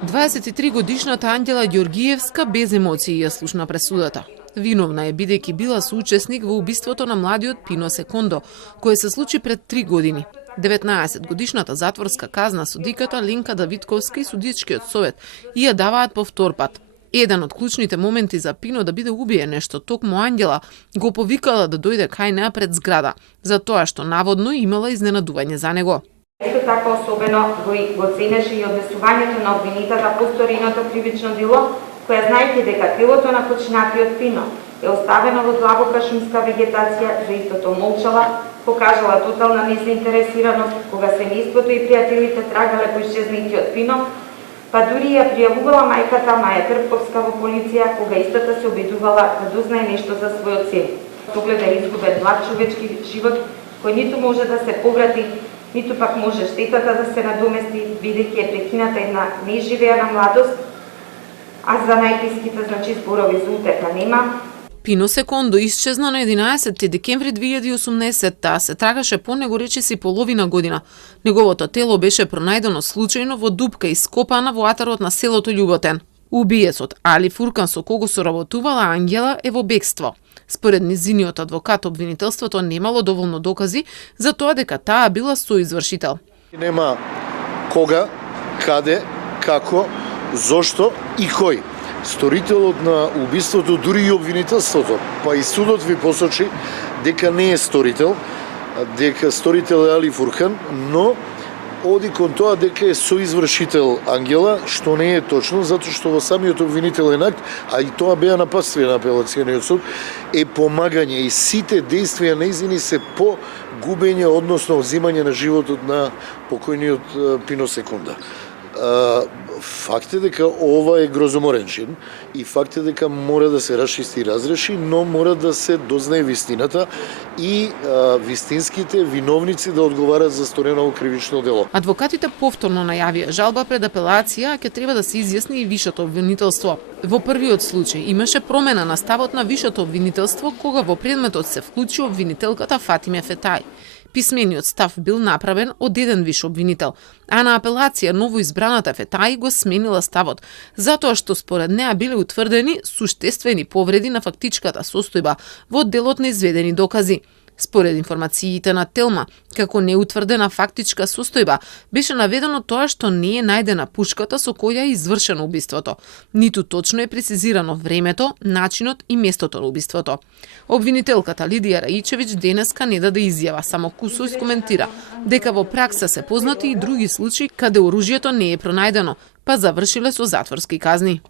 23-годишната Ангела Ѓоргиевска без емоции ја слушна пресудата. Виновна е бидејќи била соучесник во убиството на младиот Пино Секондо, кое се случи пред 3 години. 19-годишната затворска казна судиката Ленка Давидковска и судичкиот совет и ја даваат по втор пат. Еден од клучните моменти за Пино да биде убиен нешто токму Ангела го повикала да дојде кај неа пред зграда, за тоа што наводно имала изненадување за него. Исто така особено го ценеше и однесувањето на обвинитата по сториното кривично дело, која знаејќи дека телото на починатиот Пино е оставено во длабока шумска вегетација, за истото молчала, покажала тотална незаинтересираност кога семејството и пријателите трагале по исчезнатиот Пино, па дури ја пријавувала мајката Маја Трпковска во полиција кога истата се обидувала да дознае нешто за својот син. Погледа изгубен млад човечки живот кој ниту може да се поврати, ниту пак може штетата да се надомести, бидејќи е прекината една неживеана младост, а за најблиските значи зборови за утеха нема. Пино Секондо исчезна на 11 декември 2018, се трагаше по него речиси половина година. Неговото тело беше пронајдено случајно во дупка ископана во атарот на селото Љуботен. Убиецот Али Фуркан, со кого соработувала Ангела, е во бегство. Според низиниот адвокат, обвинителството немало доволно докази за тоа дека таа била соизвршител. Нема кога, каде, како, зошто и кој. Сторителот на убиството, дури и обвинителството, па и судот ви посочи дека не е сторител, дека сторител е Али Фуркан, но оди кон тоа дека е соизвршител Ангела, што не е точно, затоа што во самиот обвинителен акт, а и тоа беа нападствија на апелацијниот суд, е помагање и сите действија нејзини се по губење, односно взимање на животот на покојниот Пино Секунда. Факт е дека ова е грозоморен чин и факт е дека мора да се расчисти и разреши, но мора да се дознае вистината и вистинските виновници да одговарат за стореното кривично дело. Адвокатите повторно најавија жалба пред апелација, ќе треба да се изјасни и вишето обвинителство. Во првиот случај имаше промена на ставот на вишето обвинителство кога во предметот се вклучи обвинителката Фатиме Фетај. Писмениот став бил направен од еден виш обвинител, а на апелација новоизбраната Фетај го сменила ставот, затоа што според неа биле утврдени суштествени повреди на фактичката состојба во делот на изведени докази. Според информациите на Телма, како неутврдена фактичка состојба, беше наведено тоа што не е најдена пушката со која е извршено убиството. Ниту точно е прецизирано времето, начинот и местото на убиството. Обвинителката Лидија Раичевиќ денеска не даде изјава, само кусо искоментира дека во пракса се познати и други случаи каде оружјето не е пронајдено, па завршиле со затворски казни.